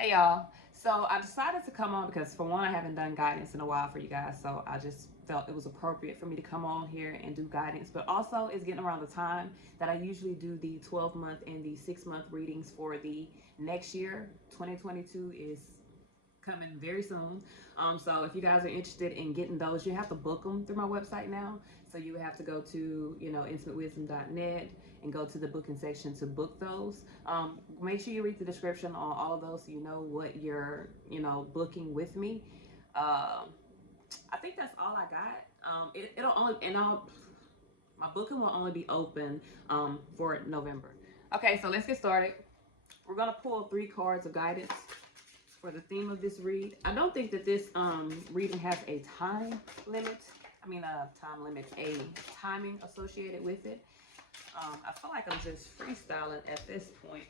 Hey y'all. So I decided to come on because for one, I haven't done guidance in a while for you guys. So I just felt it was appropriate for me to come on here and do guidance. But also it's getting around the time that I usually do the 12-month and the 6-month readings for the next year. 2022 is coming very soon. So if you guys are interested in getting those, you have to book them through my website now. So you would have to go to, intimatewisdom.net and go to the booking section to book those. Make sure you read the description on all of those so you know what you're, booking with me. I think that's all I got. It'll only, and I'll, my booking will only be open for November. Okay, so let's get started. We're gonna pull 3 cards of guidance for the theme of this read. I don't think that this reading has a time limit. Time limit, a timing associated with it. I feel like I'm just freestyling at this point.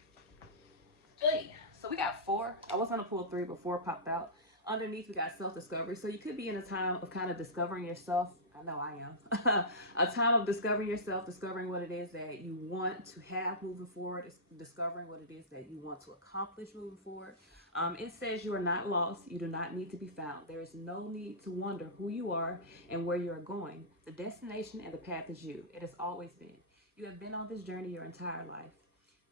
Hey. So we got 4. I was gonna pull 3, but 4 popped out. Underneath, we got self-discovery. So you could be in a time of kind of discovering yourself. I know I am. A time of discovering yourself, discovering what it is that you want to have moving forward, discovering what it is that you want to accomplish moving forward. It says you are not lost. You do not need to be found. There is no need to wonder who you are and where you are going. The destination and the path is you. It has always been. You have been on this journey your entire life.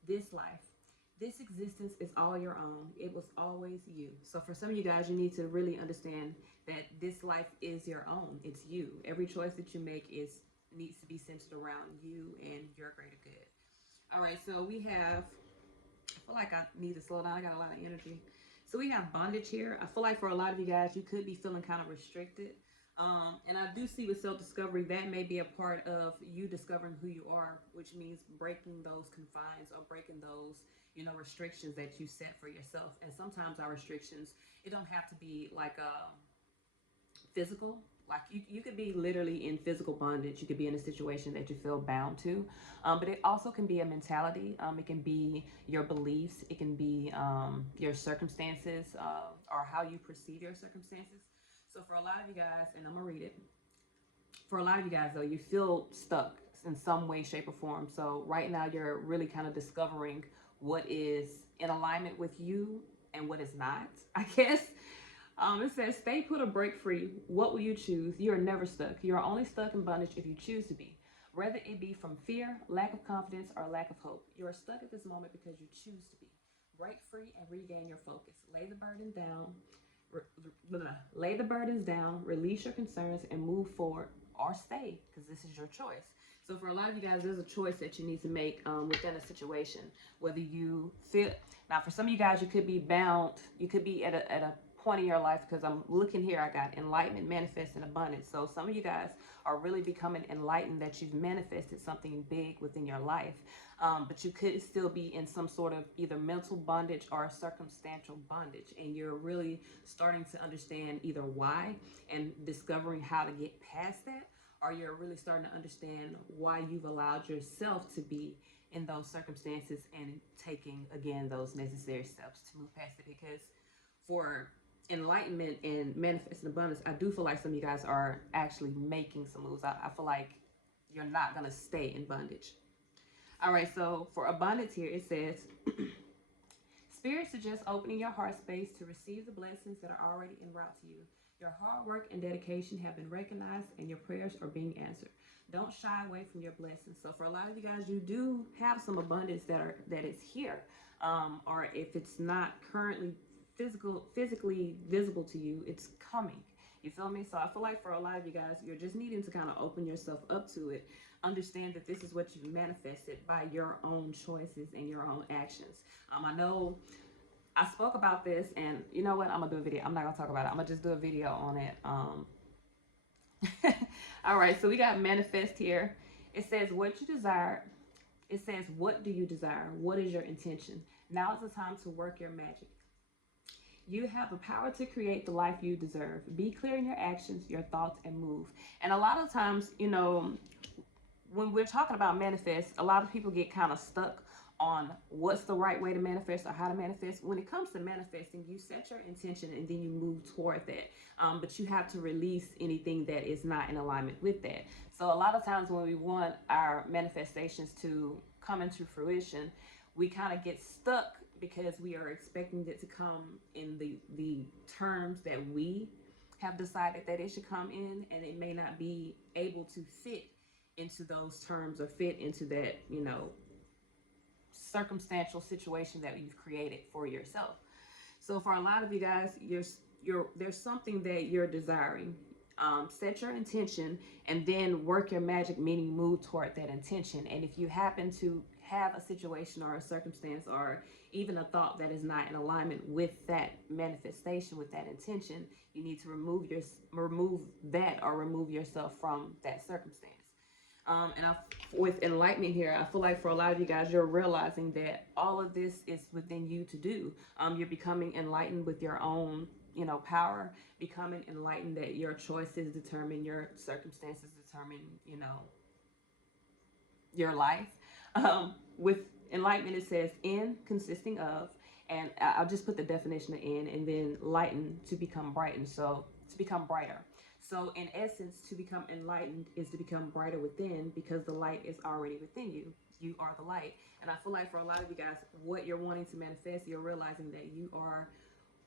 This existence is all your own. It was always you. So for some of you guys, you need to really understand that this life is your own. It's you. Every choice that you make needs to be centered around you and your greater good. All right, so we have, I feel like I need to slow down. I got a lot of energy. So we have bondage here. I feel like for a lot of you guys, you could be feeling kind of restricted. And I do see with self-discovery, that may be a part of you discovering who you are, which means breaking those confines or breaking those, restrictions that you set for yourself. And sometimes our restrictions, it don't have to be like physical. Like you could be literally in physical bondage. You could be in a situation that you feel bound to. But it also can be a mentality. It can be your beliefs. It can be your circumstances or how you perceive your circumstances. So for a lot of you guys, and I'm going to read it. For a lot of you guys, though, you feel stuck in some way, shape, or form. So right now, you're really kind of discovering what is in alignment with you and what is not, I guess. It says, stay put or break free. What will you choose? You are never stuck. You are only stuck in bondage if you choose to be. Whether it be from fear, lack of confidence, or lack of hope. You are stuck at this moment because you choose to be. Break free and regain your focus. Lay the burden down. Lay the burdens down, release your concerns, and move forward or stay, because this is your choice. So for a lot of you guys, there's a choice that you need to make within a situation. Whether you feel, now for some of you guys, you could be bound, you could be at a point in your life, because I'm looking here, I got enlightenment, manifest, and abundance. So some of you guys are really becoming enlightened that you've manifested something big within your life. But you could still be in some sort of either mental bondage or circumstantial bondage, and you're really starting to understand either why and discovering how to get past that, or you're really starting to understand why you've allowed yourself to be in those circumstances and taking, again, those necessary steps to move past it. Because for enlightenment and manifesting abundance, I do feel like some of you guys are actually making some moves. I feel like you're not going to stay in bondage. All right, so for abundance here, it says, Spirit suggests opening your heart space to receive the blessings that are already en route to you. Your hard work and dedication have been recognized and your prayers are being answered. Don't shy away from your blessings. So for a lot of you guys, you do have some abundance that is here. Or if it's not currently physically visible to you, it's coming. You feel me? So I feel like for a lot of you guys, you're just needing to kind of open yourself up to it. Understand that this is what you've manifested by your own choices and your own actions. I know I spoke about this, and you know what? I'm gonna do a video. I'm not gonna talk about it. I'm gonna just do a video on it. All right, so we got manifest here. It says what you desire. It says, what do you desire? What is your intention? Now is the time to work your magic. You have the power to create the life you deserve. Be clear in your actions, your thoughts, and move. And a lot of times, when we're talking about manifest, a lot of people get kind of stuck on what's the right way to manifest or how to manifest. When it comes to manifesting, you set your intention and then you move toward that. But you have to release anything that is not in alignment with that. So a lot of times when we want our manifestations to come into fruition, we kind of get stuck because we are expecting it to come in the terms that we have decided that it should come in, and it may not be able to fit into those terms or fit into that, circumstantial situation that you've created for yourself. So for a lot of you guys, there's something that you're desiring. Set your intention and then work your magic, meaning move toward that intention. And if you happen to have a situation or a circumstance or even a thought that is not in alignment with that manifestation, with that intention, you need to remove that or remove yourself from that circumstance. With enlightenment here, I feel like for a lot of you guys, you're realizing that all of this is within you to do. You're becoming enlightened with your own, power, becoming enlightened that your choices determine your circumstances, determine, your life. With enlightenment, it says in, consisting of, and I'll just put the definition of in, and then lighten, to become brightened. So to become brighter. So in essence, to become enlightened is to become brighter within, because the light is already within you. You are the light. And I feel like for a lot of you guys, what you're wanting to manifest, you're realizing that you are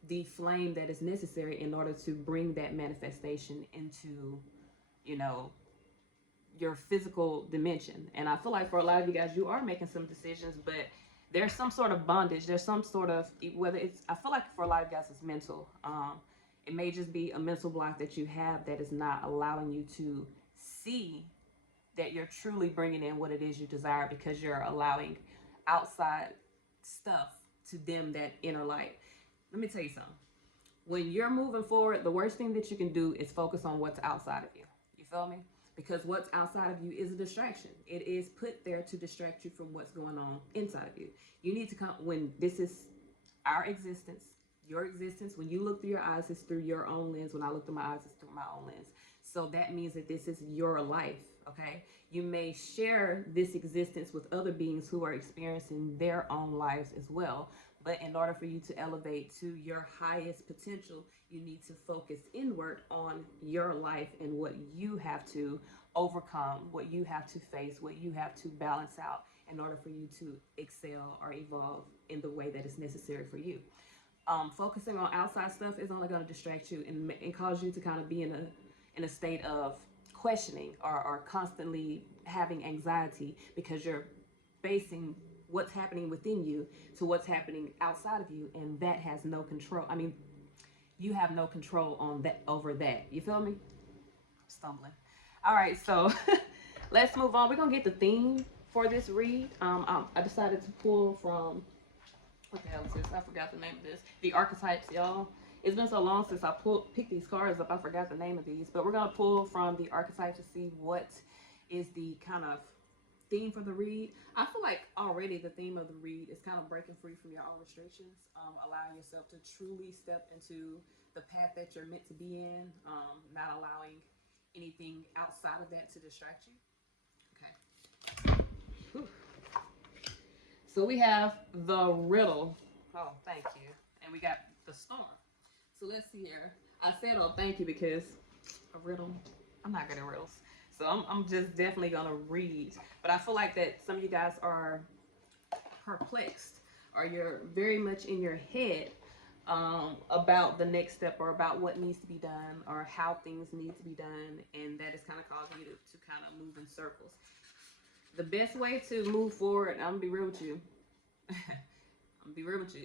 the flame that is necessary in order to bring that manifestation into, your physical dimension. And I feel like for a lot of you guys, you are making some decisions, but there's some sort of bondage. There's some sort of, whether it's, I feel like for a lot of you guys, it's mental. It may just be a mental block that you have that is not allowing you to see that you're truly bringing in what it is you desire, because you're allowing outside stuff to dim that inner light. Let me tell you something. When you're moving forward, the worst thing that you can do is focus on what's outside of you. You feel me? Because what's outside of you is a distraction. It is put there to distract you from what's going on inside of you. You need to come, when this is our existence, your existence, when you look through your eyes, it's through your own lens. When I look through my eyes, it's through my own lens. So that means that this is your life, okay? You may share this existence with other beings who are experiencing their own lives as well. But in order for you to elevate to your highest potential, you need to focus inward on your life and what you have to overcome, what you have to face, what you have to balance out in order for you to excel or evolve in the way that is necessary for you. Focusing on outside stuff is only going to distract you and cause you to kind of be in a state of questioning or constantly having anxiety, because you're basing what's happening within you to what's happening outside of you, and that has no control. I mean, you have no control on that, over that. You feel me? Stumbling. All right, so let's move on. We're gonna get the theme for this read. I decided to pull from, what the hell is this? I forgot the name of this. The archetypes, y'all. It's been so long since I picked these cards up. I forgot the name of these, but we're gonna pull from the archetypes to see what is the kind of theme for the read. I feel like already the theme of the read is kind of breaking free from your own restrictions, allowing yourself to truly step into the path that you're meant to be in, not allowing anything outside of that to distract you. Okay. Whew. So we have the riddle. Oh, thank you. And we got the storm. So let's see here. I said, oh, thank you, because a riddle, I'm not good at riddles. So I'm just definitely going to read. But I feel like that some of you guys are perplexed, or you're very much in your head about the next step, or about what needs to be done, or how things need to be done. And that is kind of causing you to kind of move in circles. The best way to move forward, I'm going to be real with you.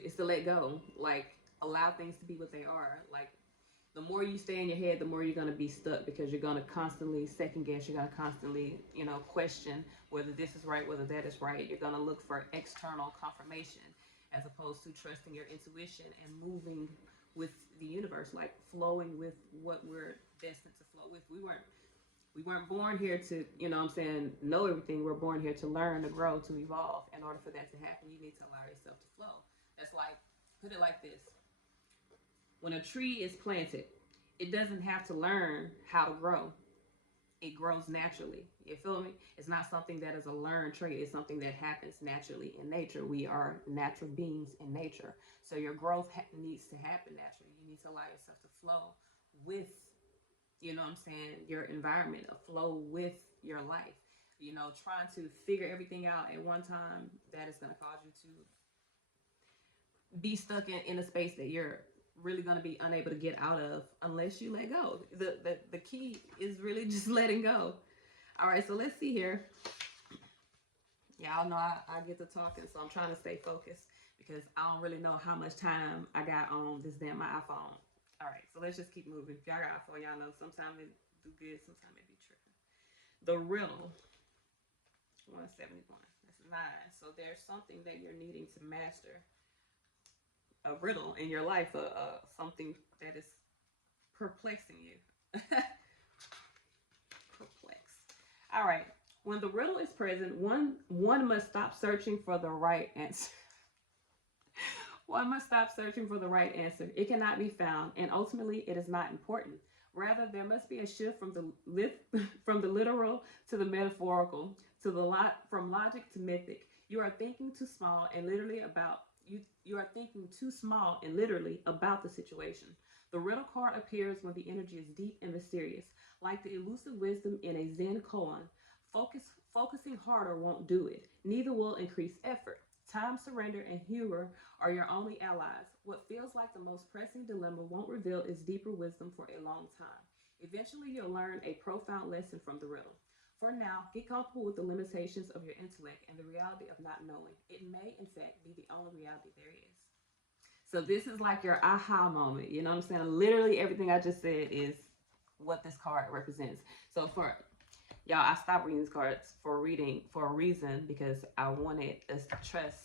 Is to let go. Like, allow things to be what they are. Like, the more you stay in your head, the more you're going to be stuck, because you're going to constantly second guess. You're going to constantly, question whether this is right, whether that is right. You're going to look for external confirmation, as opposed to trusting your intuition and moving with the universe, like flowing with what we're destined to flow with. We weren't born here to, know everything. We're born here to learn, to grow, to evolve. In order for that to happen, you need to allow yourself to flow. That's like, put it like this. When a tree is planted, it doesn't have to learn how to grow. It grows naturally. You feel me? It's not something that is a learned trait. It's something that happens naturally in nature. We are natural beings in nature. So your growth needs to happen naturally. You need to allow yourself to flow with, your environment, a flow with your life. Trying to figure everything out at one time, that is going to cause you to be stuck in a space that you're really going to be unable to get out of unless you let go. The key is really just letting go. All right, so let's see here. Y'all know I get to talking, so I'm trying to stay focused because I don't really know how much time I got on this damn iPhone. All right, so let's just keep moving. If y'all got iPhone, y'all know sometimes it do good, sometimes it be tripping. The riddle 171. That's 9. So there's something that you're needing to master. A riddle in your life, something that is perplexing you. Perplexed. All right. When the riddle is present, one must stop searching for the right answer. One must stop searching for the right answer. It cannot be found, and ultimately, it is not important. Rather, there must be a shift from from the literal to the metaphorical, to the from logic to mythic. You are thinking too small and literally about you are thinking too small and literally about the situation. The riddle card appears when the energy is deep and mysterious, like the elusive wisdom in a Zen koan. Focusing harder won't do it. Neither will increase effort. Time, surrender, and humor are your only allies. What feels like the most pressing dilemma won't reveal its deeper wisdom for a long time. Eventually, you'll learn a profound lesson from the riddle. For now, get comfortable with the limitations of your intellect and the reality of not knowing. It may, in fact, be the only reality there is. So this is like your aha moment. You know what I'm saying? Literally everything I just said is what this card represents. So for y'all, I stopped reading these cards for a reason because I wanted us to trust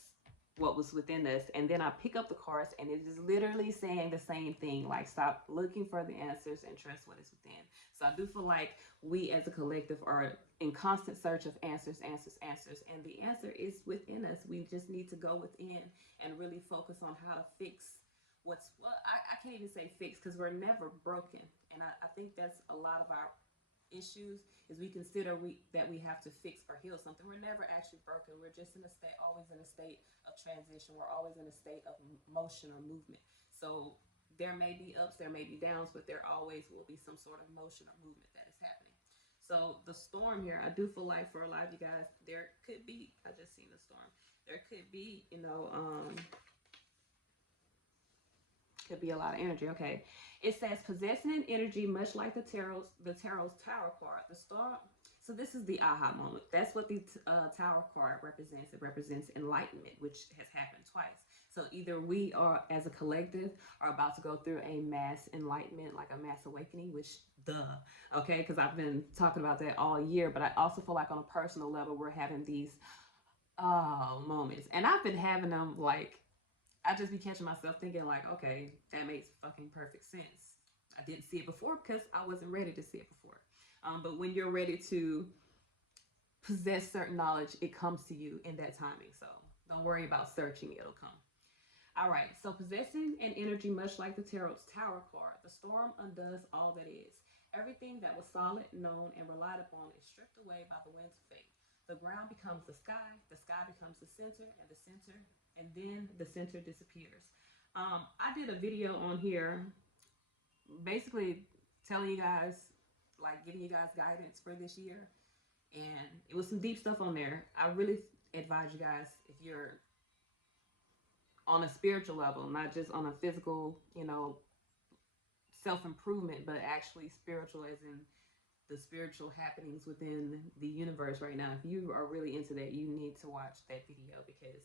what was within us. And then I pick up the cards and it is literally saying the same thing. Like, stop looking for the answers and trust what is within. So I do feel like we as a collective are in constant search of answers. And the answer is within us. We just need to go within and really focus on how to fix I can't even say fix because we're never broken. And I think that's a lot of our issues is we consider that we have to fix or heal something. We're never actually broken. We're just in a state, always in a state of transition. We're always in a state of motion or movement. So there may be ups, there may be downs, but there always will be some sort of motion or movement that is happening. So the storm here, I do feel like for a lot of you guys, there could be, I just seen the storm. There could be, could be a lot of energy. Okay. It says possessing an energy much like the tarot's tower card. The star. So this is the aha moment. That's what the tower card represents. It represents enlightenment, which has happened twice. So either we are, as a collective, are about to go through a mass enlightenment, like a mass awakening, which okay, because I've been talking about that all year. But I also feel like on a personal level, we're having these moments, and I've been having them like I just be catching myself thinking like, okay, that makes fucking perfect sense. I didn't see it before because I wasn't ready to see it before. But when you're ready to possess certain knowledge, it comes to you in that timing. So don't worry about searching, it'll come. All right, so possessing an energy much like the tarot's tower card, the storm undoes all that is. Everything that was solid, known, and relied upon is stripped away by the winds of fate. The ground becomes the sky becomes the center, and then the center disappears. I did a video on here basically telling you guys, like giving you guys guidance for this year. And it was some deep stuff on there. I really advise you guys, if you're on a spiritual level, not just on a physical, self improvement, but actually spiritual, as in the spiritual happenings within the universe right now. If you are really into that, you need to watch that video because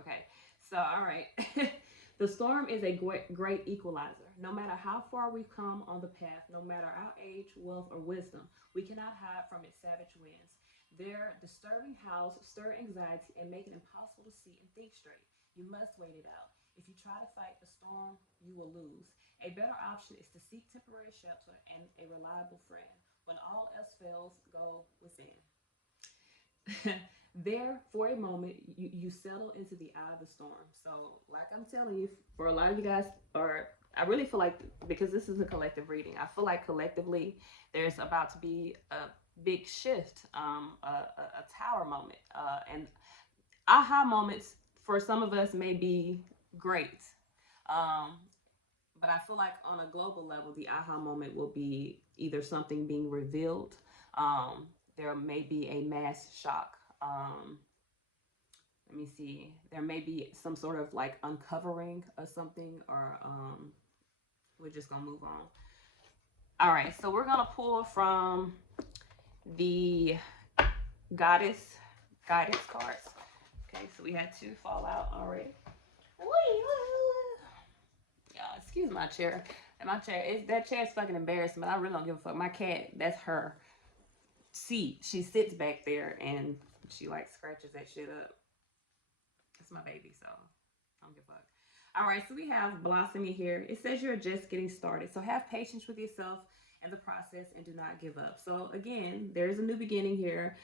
okay. So, all right. The storm is a great equalizer. No matter how far we've come on the path, no matter our age, wealth, or wisdom, we cannot hide from its savage winds. Their disturbing howls stir anxiety and make it impossible to see and think straight. You must wait it out. If you try to fight the storm, you will lose. A better option is to seek temporary shelter and a reliable friend. When all else fails, go within. There, for a moment, you settle into the eye of the storm. So, like I'm telling you, for a lot of you guys, or I really feel like, because this is a collective reading, I feel like collectively there's about to be a big shift, a tower moment. And aha moments for some of us may be great. But I feel like on a global level, the aha moment will be either something being revealed. There may be a mass shock. Let me see. There may be some sort of like uncovering of something, or we're just gonna move on. All right, so we're gonna pull from the goddess guidance cards. Okay, so we had two fall out already. Yeah, excuse my chair. And my chair, that chair is fucking embarrassing, but I really don't give a fuck. My cat, that's her seat. She sits back there and she like scratches that shit up. It's my baby, so I don't give a fuck. All right, so we have Blossomy here. It says you're just getting started. So have patience with yourself and the process and do not give up. So again, there's a new beginning here.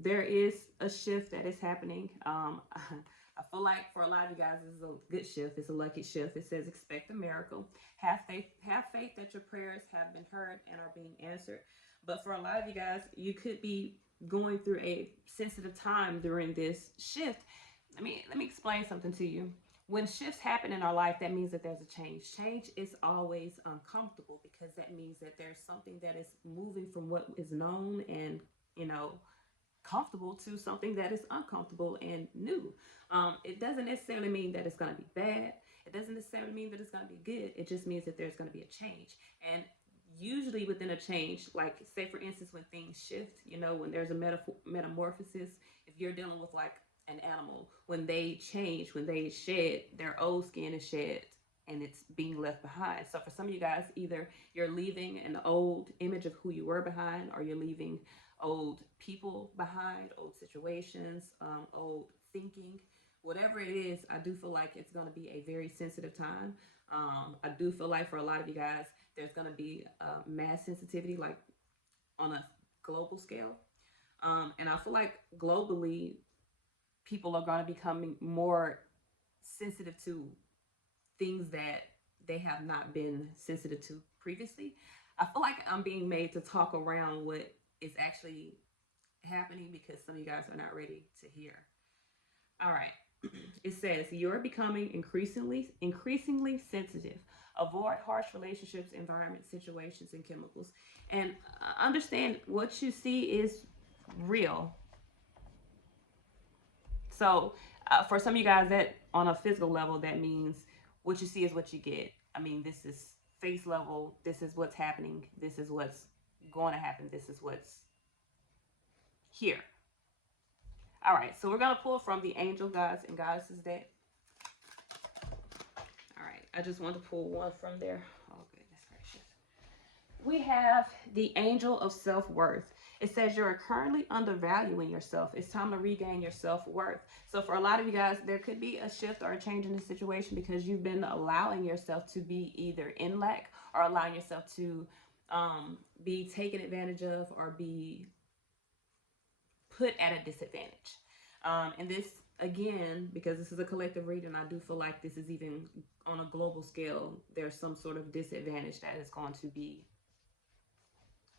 There is a shift that is happening. I feel like for a lot of you guys, this is a good shift. It's a lucky shift. It says expect a miracle. Have faith that your prayers have been heard and are being answered. But for a lot of you guys, you could be going through a sensitive time during this shift. Let me explain something to you. When shifts happen in our life, that means that there's a change. Change is always uncomfortable because that means that there's something that is moving from what is known and, you know, comfortable to something that is uncomfortable and new. It doesn't necessarily mean that it's going to be bad. It doesn't necessarily mean that it's going to be good. It just means that there's going to be a change. And usually within a change, like say for instance, when things shift, you know, when there's a metamorphosis, if you're dealing with like an animal, when they change, when they shed, their old skin is shed and it's being left behind. So for some of you guys, either you're leaving an old image of who you were behind, or you're leaving old people behind, old situations, old thinking, whatever it is. I do feel like it's going to be a very sensitive time. I do feel like for a lot of you guys, there's going to be mass sensitivity, like on a global scale. And I feel like globally, people are going to become more sensitive to things that they have not been sensitive to previously. I feel like I'm being made to talk around what is actually happening because some of you guys are not ready to hear. All right. It says you're becoming increasingly sensitive. Avoid harsh relationships, environments, situations, and chemicals. And understand what you see is real. So for some of you guys, that on a physical level, that means what you see is what you get. I mean, this is face level. This is what's happening. This is what's going to happen. This is what's here. All right, so we're going to pull from the angel gods and goddesses deck. All right, I just want to pull one from there. Oh, goodness gracious. We have the angel of self-worth. It says you're currently undervaluing yourself. It's time to regain your self-worth. So for a lot of you guys, there could be a shift or a change in the situation because you've been allowing yourself to be either in lack or allowing yourself to be taken advantage of or be put at a disadvantage. And this, again, because this is a collective reading, I do feel like this is even on a global scale, there's some sort of disadvantage that is going to be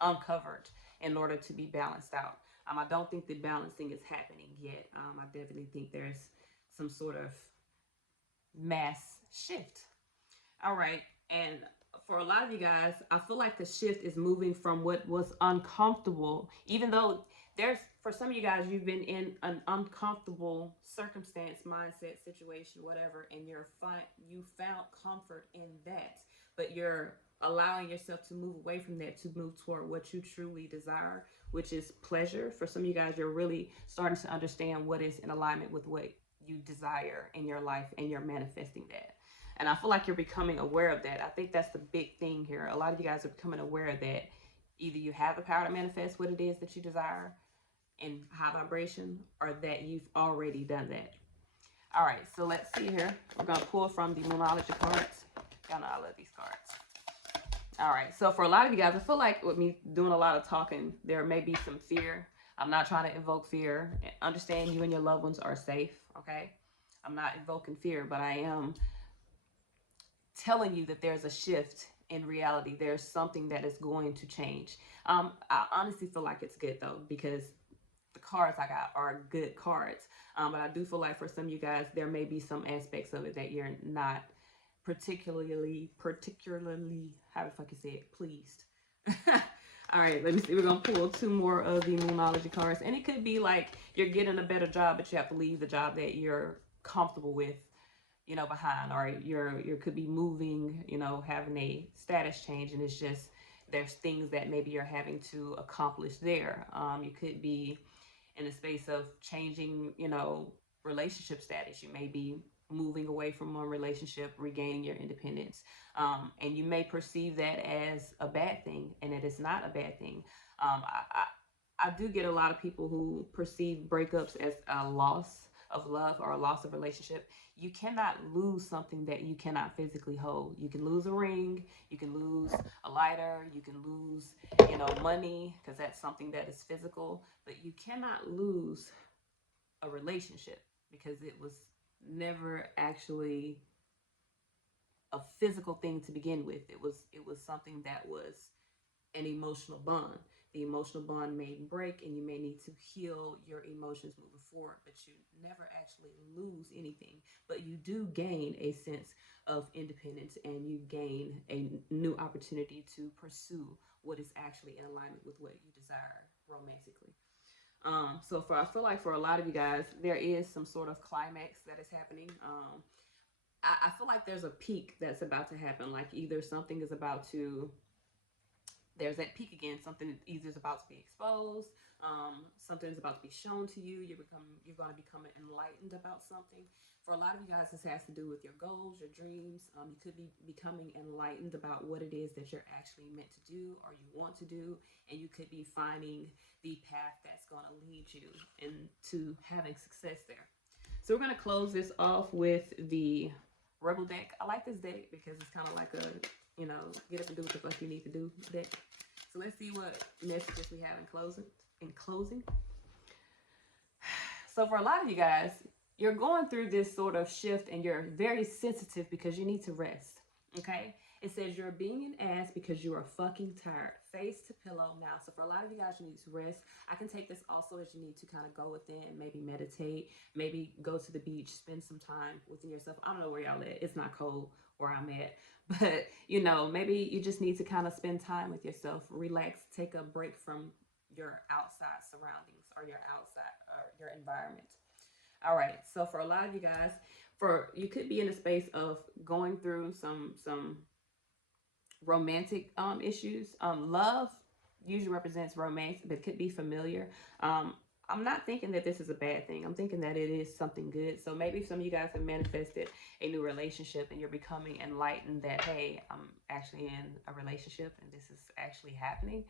uncovered in order to be balanced out. I don't think the balancing is happening yet. I definitely think there's some sort of mass shift. All right. And for a lot of you guys, I feel like the shift is moving from what was uncomfortable, even though there's, for some of you guys, you've been in an uncomfortable circumstance, mindset, situation, whatever, and you found comfort in that, but you're allowing yourself to move away from that to move toward what you truly desire, which is pleasure. For some of you guys, you're really starting to understand what is in alignment with what you desire in your life, and you're manifesting that. And I feel like you're becoming aware of that. I think that's the big thing here. A lot of you guys are becoming aware of that. Either you have the power to manifest what it is that you desire in high vibration, or that you've already done that. All right, so let's see here. We're going to pull from the Moonology cards. Y'all know I love these cards. All right, so for a lot of you guys, I feel like with me doing a lot of talking, there may be some fear. I'm not trying to invoke fear. Understand you and your loved ones are safe, okay? I'm not invoking fear, but I am telling you that there's a shift in reality. There's something that is going to change. I honestly feel like it's good, though, because the cards I got are good cards. But I do feel like for some of you guys, there may be some aspects of it that you're not particularly, how the fuck you say it, pleased. All right, let me see. We're gonna pull two more of the Moonology cards, and it could be like you're getting a better job, but you have to leave the job that you're comfortable with, behind. Or you could be moving, having a status change, and it's just there's things that maybe you're having to accomplish there. You could be in a space of changing, relationship status. You may be moving away from one relationship, regaining your independence. And you may perceive that as a bad thing, and it is not a bad thing. I do get a lot of people who perceive breakups as a loss of love or a loss of relationship. You cannot lose something that you cannot physically hold. You can lose a ring, you can lose a lighter, you can lose, money, because that's something that is physical, but you cannot lose a relationship because it was never actually a physical thing to begin with. It was something that was an emotional bond. The emotional bond may break, and you may need to heal your emotions moving forward, but you never actually lose anything. But you do gain a sense of independence, and you gain a new opportunity to pursue what is actually in alignment with what you desire romantically. I feel like for a lot of you guys, there is some sort of climax that is happening. I feel like there's a peak that's about to happen. Like either something is about to, there's that peak again. Something either is about to be exposed. Something is about to be shown to you. You're going to become enlightened about something. For a lot of you guys, this has to do with your goals, your dreams. You could be becoming enlightened about what it is that you're actually meant to do or you want to do, and you could be finding the path that's going to lead you into having success there. So we're going to close this off with the Rebel deck. I like this deck because it's kind of like a, get up and do what the fuck you need to do deck. So let's see what messages we have in closing. So for a lot of you guys, you're going through this sort of shift and you're very sensitive because you need to rest. Okay? It says you're being an ass because you are fucking tired. Face to pillow now. So for a lot of you guys, you need to rest. I can take this also as you need to kind of go within, maybe meditate, maybe go to the beach, spend some time within yourself. I don't know where y'all at. It's not cold where I'm at. But, maybe you just need to kind of spend time with yourself, relax, take a break from your outside surroundings or your outside or your environment. All right. So for a lot of you guys, you could be in a space of going through some romantic issues. Love usually represents romance, but it could be familiar. I'm not thinking that this is a bad thing. I'm thinking that it is something good. So maybe some of you guys have manifested a new relationship and you're becoming enlightened that, hey, I'm actually in a relationship and this is actually happening.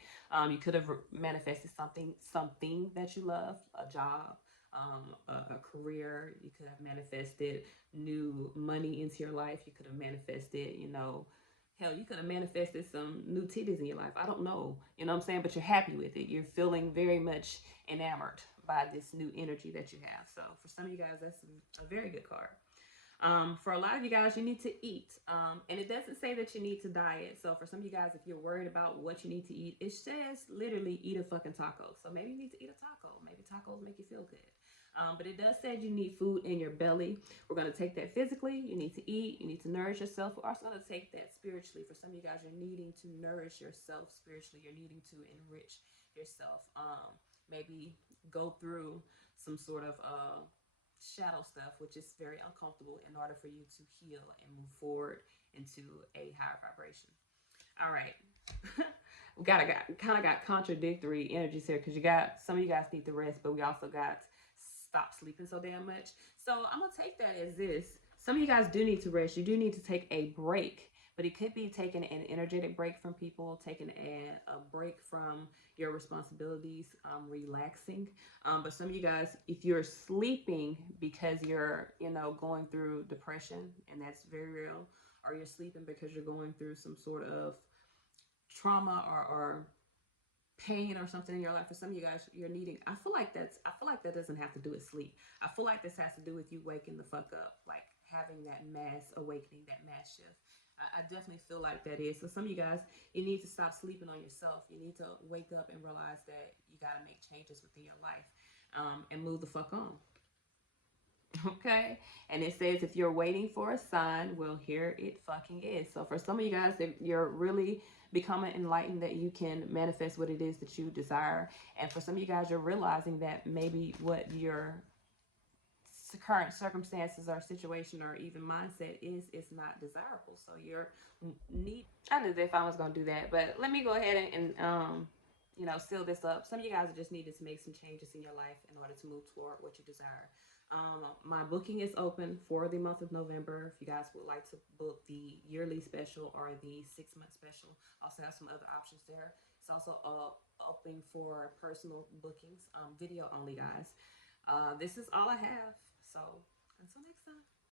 You could have manifested something that you love, a job, a career. You could have manifested new money into your life. You could have manifested, hell, you could have manifested some new titties in your life. I don't know. You know what I'm saying? But you're happy with it. You're feeling very much enamored by this new energy that you have. So for some of you guys, that's a very good card. For a lot of you guys, you need to eat. And it doesn't say that you need to diet. So for some of you guys, if you're worried about what you need to eat, it says literally eat a fucking taco. So maybe you need to eat a taco. Maybe tacos make you feel good. But it does say you need food in your belly. We're going to take that physically. You need to eat. You need to nourish yourself. We're also going to take that spiritually. For some of you guys, you're needing to nourish yourself spiritually. You're needing to enrich yourself. Maybe go through some sort of shadow stuff, which is very uncomfortable in order for you to heal and move forward into a higher vibration. All right. We kind of got contradictory energies here because some of you guys need to rest, but we also got stop sleeping so damn much. So I'm gonna take that as this. Some of you guys do need to rest. You do need to take a break, but it could be taking an energetic break from people, taking a break from your responsibilities, relaxing. But some of you guys, if you're sleeping because you're, going through depression, and that's very real, or you're sleeping because you're going through some sort of trauma or pain or something in your life. For some of you guys, you're needing, I feel like that doesn't have to do with sleep. I feel like this has to do with you waking the fuck up, like having that mass awakening, that mass shift. I definitely feel like that is. So some of you guys, you need to stop sleeping on yourself. You need to wake up and realize that you got to make changes within your life, and move the fuck on. Okay, and it says if you're waiting for a sign, well, here it fucking is. So for some of you guys, if you're really becoming enlightened, that you can manifest what it is that you desire, and for some of you guys, you're realizing that maybe what your current circumstances or situation or even mindset is not desirable. So you're need. I knew that if I was gonna do that, but let me go ahead and you know, seal this up. Some of you guys are just needed to make some changes in your life in order to move toward what you desire. My booking is open for the month of November. If you guys would like to book the yearly special or the 6-month special, also have some other options there. It's also open for personal bookings, video only, guys. This is all I have. So until next time.